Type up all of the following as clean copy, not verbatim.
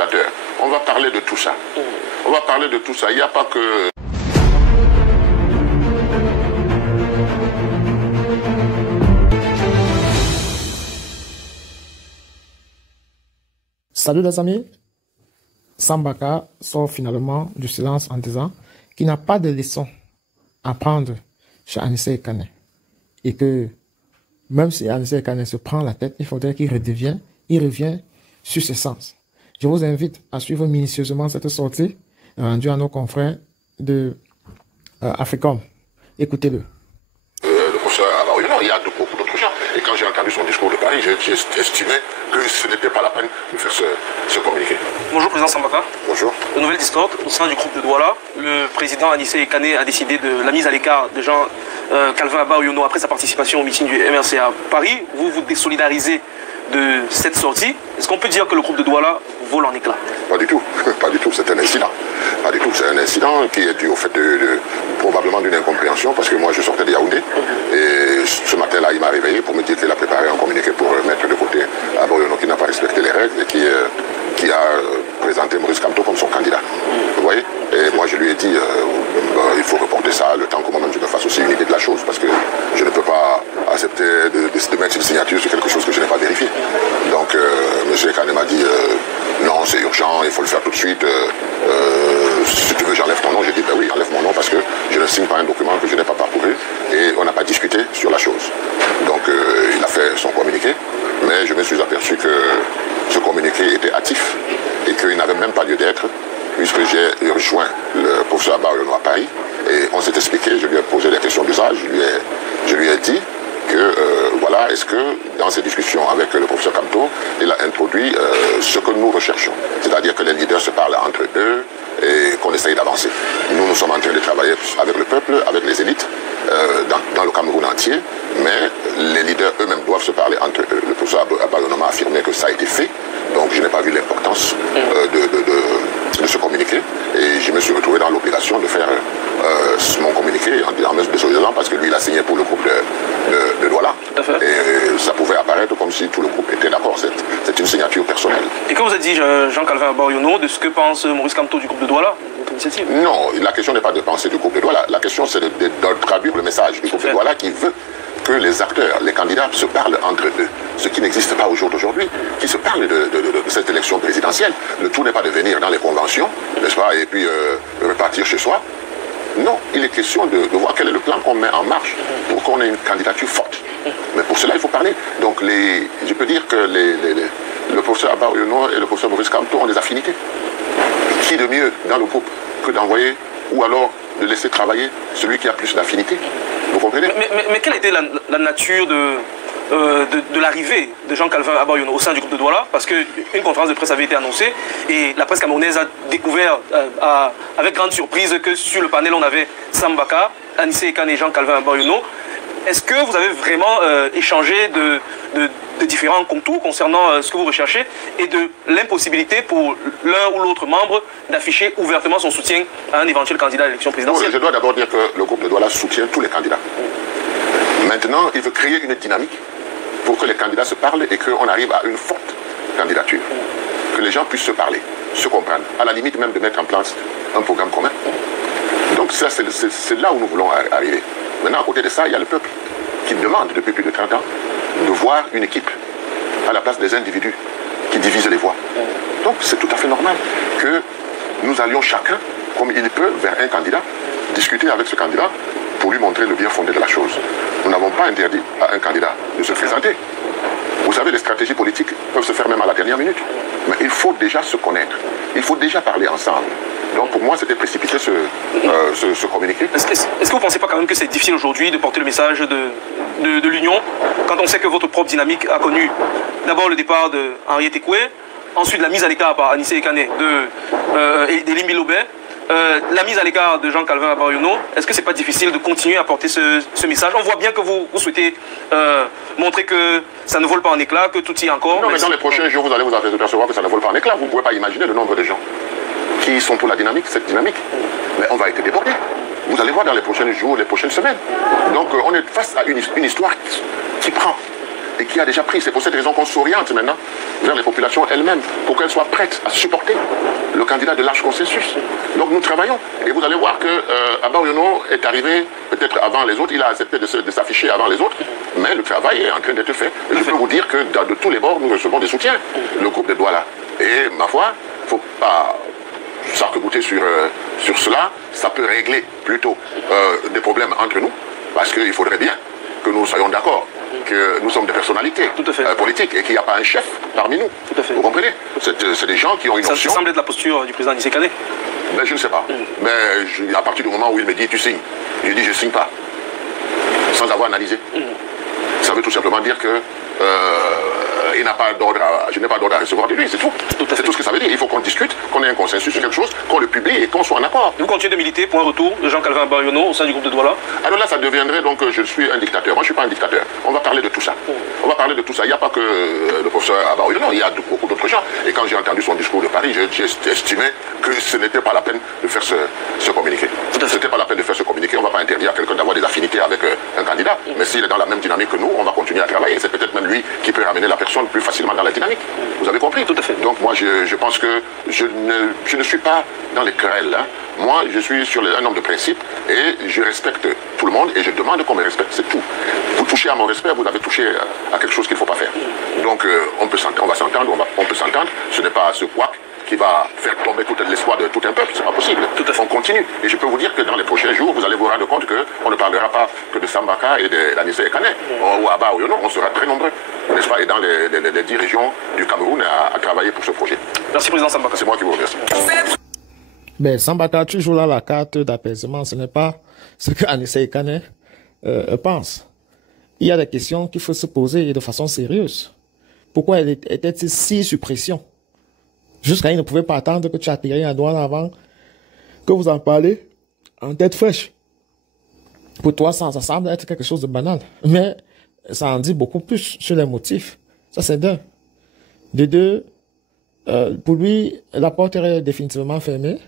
dictateur. On va parler de tout ça. On va parler de tout ça. Il n'y a pas que... Salut les amis, Sambaka sort finalement du silence en disant qu'il n'a pas de leçon à prendre chez Anissé Kane. Et que même si Anissé Kane se prend la tête, il faudrait qu'il revienne sur ses sens. Je vous invite à suivre minutieusement cette sortie rendue à nos confrères de Africom. Écoutez-le. Le professeur Abaoyono, il y a beaucoup d'autres gens. Et quand j'ai entendu son discours de Paris, j'ai estimé que ce n'était pas la peine de faire ce communiqué. Bonjour Président Sambaka. Bonjour. De nouvelles discordes au sein du groupe de Douala. Le président Anissé Kane a décidé de la mise à l'écart de Jean Calvin Abaoyono après sa participation au meeting du MRC à Paris. Vous vous désolidarisez de cette sortie. Est-ce qu'on peut dire que le groupe de Douala vole en éclats? Pas du tout. Pas du tout. C'est un incident. Pas du tout. C'est un incident qui est dû au fait probablement d'une incompréhension parce que moi je sortais de Yaoundé et ce matin-là il m'a réveillé pour me dire qu'il a préparé un communiqué pour mettre de côté Abaoyono qui n'a pas respecté les règles et qui a présenté Maurice Kamto comme son candidat. Vous voyez? Et moi je lui ai dit il faut reporter ça le temps que moi-même je me fasse aussi une idée de la chose parce que je ne peux pas accepter de mettre une signature sur quelque chose que je n'ai pas vérifié. Donc M. Kane m'a dit non c'est urgent, il faut le faire tout de suite. Si tu veux j'enlève ton nom. J'ai dit ben oui enlève mon nom parce que je ne signe pas un document que je n'ai pas parcouru et on n'a pas discuté sur la chose. Donc il a fait son communiqué mais je me suis aperçu que ce communiqué était hâtif et qu'il n'avait même pas lieu d'être puisque j'ai rejoint le professeur Abaoyono à Paris et on s'est expliqué, je lui ai posé des questions d'usage, je lui ai dit que voilà, est-ce que dans ces discussions avec le professeur Kamto, il a introduit ce que nous recherchons, c'est-à-dire que les leaders se parlent entre eux et qu'on essaye d'avancer. Nous sommes en train de travailler avec le peuple, avec les élites, dans le Cameroun entier, mais les leaders eux-mêmes doivent se parler entre eux. Le professeur Abaoyono m'a affirmé que ça a été fait, donc je n'ai pas vu l'importance de se communiquer et je me suis retrouvé dans l'obligation de faire mon communiqué en me désolidarisant parce que lui il a signé pour le groupe de Douala et ça pouvait apparaître comme si tout le groupe était d'accord. C'est une signature personnelle. Et que vous a dit Jean-Calvin Abaoyono de ce que pense Maurice Kamto du groupe de Douala, votre initiative? Non, la question n'est pas de penser du groupe de Douala, la question c'est de traduire le message du groupe de Douala qui veut que les acteurs, les candidats se parlent entre eux, ce qui n'existe pas au jour d'aujourd'hui, qui se parlent de cette élection présidentielle. Le tout n'est pas de venir dans les conventions, n'est-ce pas, et puis repartir chez soi. Non, il est question de voir quel est le plan qu'on met en marche pour qu'on ait une candidature forte. Mais pour cela, il faut parler. Donc, je peux dire que le professeur Abaoyono et le professeur Maurice Kamto ont des affinités. Qui de mieux dans le groupe que d'envoyer ou alors de laisser travailler celui qui a plus d'affinités? Vous comprenez? Mais quelle était la nature de l'arrivée de Jean-Calvin Abaoyono au sein du groupe de Douala? Parce qu'une conférence de presse avait été annoncée et la presse camerounaise a découvert avec grande surprise que sur le panel on avait Sambaka, Anissé Kane et Jean-Calvin Abaoyono. Est-ce que vous avez vraiment échangé de différents contours concernant ce que vous recherchez et de l'impossibilité pour l'un ou l'autre membre d'afficher ouvertement son soutien à un éventuel candidat à l'élection présidentielle? Oui, je dois d'abord dire que le groupe de Douala soutient tous les candidats. Maintenant, il veut créer une dynamique pour que les candidats se parlent et qu'on arrive à une forte candidature. Que les gens puissent se parler, se comprendre, à la limite même de mettre en place un programme commun. Donc ça, c'est là où nous voulons arriver. Maintenant, à côté de ça, il y a le peuple qui demande depuis plus de 30 ans de voir une équipe à la place des individus qui divisent les voix. Donc c'est tout à fait normal que nous allions chacun, comme il peut, vers un candidat, discuter avec ce candidat pour lui montrer le bien fondé de la chose. Nous n'avons pas interdit à un candidat de se présenter. Vous savez, les stratégies politiques peuvent se faire même à la dernière minute. Mais il faut déjà se connaître. Il faut déjà parler ensemble. Donc pour moi, c'était précipité ce communiqué. Est-ce que vous ne pensez pas quand même que c'est difficile aujourd'hui de porter le message de l'union quand on sait que votre propre dynamique a connu d'abord le départ de Henriette Ekoué, ensuite la mise à l'écart par Anissé Kane d'Elimbi Lobet, la mise à l'écart de Jean-Calvin Abaoyono? Est-ce que ce n'est pas difficile de continuer à porter ce message? On voit bien que vous souhaitez montrer que ça ne vole pas en éclats, que tout y est encore. Non, mais dans les prochains jours, vous allez vous apercevoir que ça ne vole pas en éclats. Vous ne pouvez pas imaginer le nombre de gens qui sont pour la dynamique, cette dynamique. Mais on va être débordés. Vous allez voir dans les prochains jours, les prochaines semaines. Donc on est face à une histoire qui prend. et qui a déjà pris. C'est pour cette raison qu'on s'oriente maintenant vers les populations elles-mêmes, pour qu'elles soient prêtes à supporter le candidat de large consensus. Donc nous travaillons. Et vous allez voir que Abba Oyono est arrivé peut-être avant les autres, il a accepté de s'afficher avant les autres, mais le travail est en train d'être fait. Et je peux vous dire que de tous les bords, nous recevons des soutiens, le groupe de Douala. Et ma foi, il ne faut pas s'arc-bouter sur cela, ça peut régler plutôt des problèmes entre nous, parce qu'il faudrait bien que nous soyons d'accord que nous sommes des personnalités politiques et qu'il n'y a pas un chef parmi nous. Vous comprenez? C'est des gens qui ont une option. Ça semble être la posture du président Anissé Kane. Ben, je ne sais pas. Mais à partir du moment où il me dit tu signes, je dis je ne signe pas, sans avoir analysé. Ça veut tout simplement dire que il n'a pas d'ordre, je n'ai pas d'ordre à recevoir de lui, c'est tout. C'est tout ce que ça veut dire. Il faut qu'on discute, qu'on ait un consensus sur quelque chose, qu'on le publie et qu'on soit en accord. Vous continuez de militer pour un retour de Jean-Calvin Abba Oyono au sein du groupe de Douala? Alors là, ça deviendrait donc je suis un dictateur. Moi, je ne suis pas un dictateur. On va parler de tout ça. On va parler de tout ça. Il n'y a pas que le professeur Abba Oyono, il y a beaucoup d'autres gens. Et quand j'ai entendu son discours de Paris, j'ai estimé que ce n'était pas la peine de faire ce communiqué. Ce n'était pas la peine de faire ce communiqué. On ne va pas interdire à quelqu'un d'avoir des affinités avec un candidat. Mais s'il est dans la même dynamique que nous, on va continuer à travailler. C'est peut-être même lui qui peut ramener la personne plus facilement dans la dynamique. Vous avez compris? Tout à fait. Donc moi, je pense que je ne suis pas dans les querelles. Hein. Moi, je suis sur un homme de principe et je respecte tout le monde et je demande qu'on me respecte, c'est tout. Vous touchez à mon respect, vous avez touché à quelque chose qu'il ne faut pas faire. Donc on va s'entendre, on peut s'entendre. Ce n'est pas ce couac qui va faire tomber tout l'espoir de tout un peuple, c'est pas possible. On continue. Et je peux vous dire que dans les prochains jours, vous allez vous rendre compte qu'on ne parlera pas que de Sambaka et d'Anissé Kane, ou Abba Oyono, on sera très nombreux, n'est-ce pas, et dans les 10 régions du Cameroun à travailler pour ce projet. Merci Président Sambaka. C'est moi qui vous remercie. Mais Sambaka, toujours là la carte d'apaisement, ce n'est pas ce que Anissé Kane pense. Il y a des questions qu'il faut se poser de façon sérieuse. Pourquoi était-il si sous pression? Jusqu'à il ne pouvait pas attendre que tu atterrisses à Douala avant que vous en parlez en tête fraîche. Pour toi, ça semble être quelque chose de banal. Mais ça en dit beaucoup plus sur les motifs. Ça, c'est d'un. De deux, pour lui, la porte est définitivement fermée.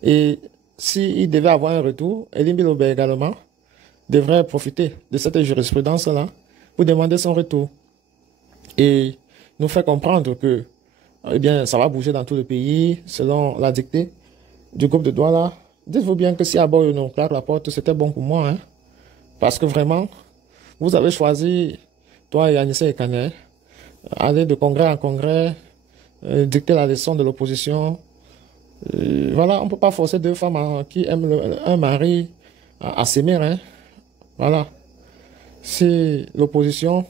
Et s'il devait avoir un retour, Elie Mbilobe également devrait profiter de cette jurisprudence-là pour demander son retour. Et nous fait comprendre que eh bien, ça va bouger dans tout le pays, selon la dictée du groupe de Douala. Dites-vous bien que si Abba Oyono claque la porte, c'était bon pour moi, hein. Parce que vraiment, vous avez choisi, toi et Anissé Kane, aller de congrès en congrès, dicter la leçon de l'opposition. Voilà, on ne peut pas forcer deux femmes qui aiment un mari à s'aimer, hein. Voilà. Si l'opposition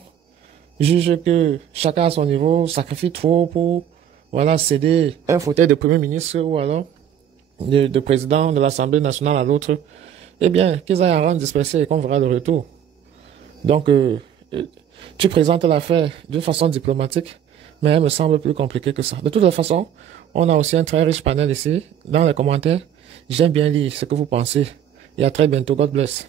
juge que chacun à son niveau sacrifie trop pour voilà, céder un fauteuil de Premier ministre ou alors de président de l'Assemblée nationale à l'autre, eh bien, qu'ils aillent en rang dispersé et qu'on verra le retour. Donc, tu présentes l'affaire d'une façon diplomatique, mais elle me semble plus compliquée que ça. De toute façon, on a aussi un très riche panel ici. Dans les commentaires, j'aime bien lire ce que vous pensez. Et à très bientôt. God bless.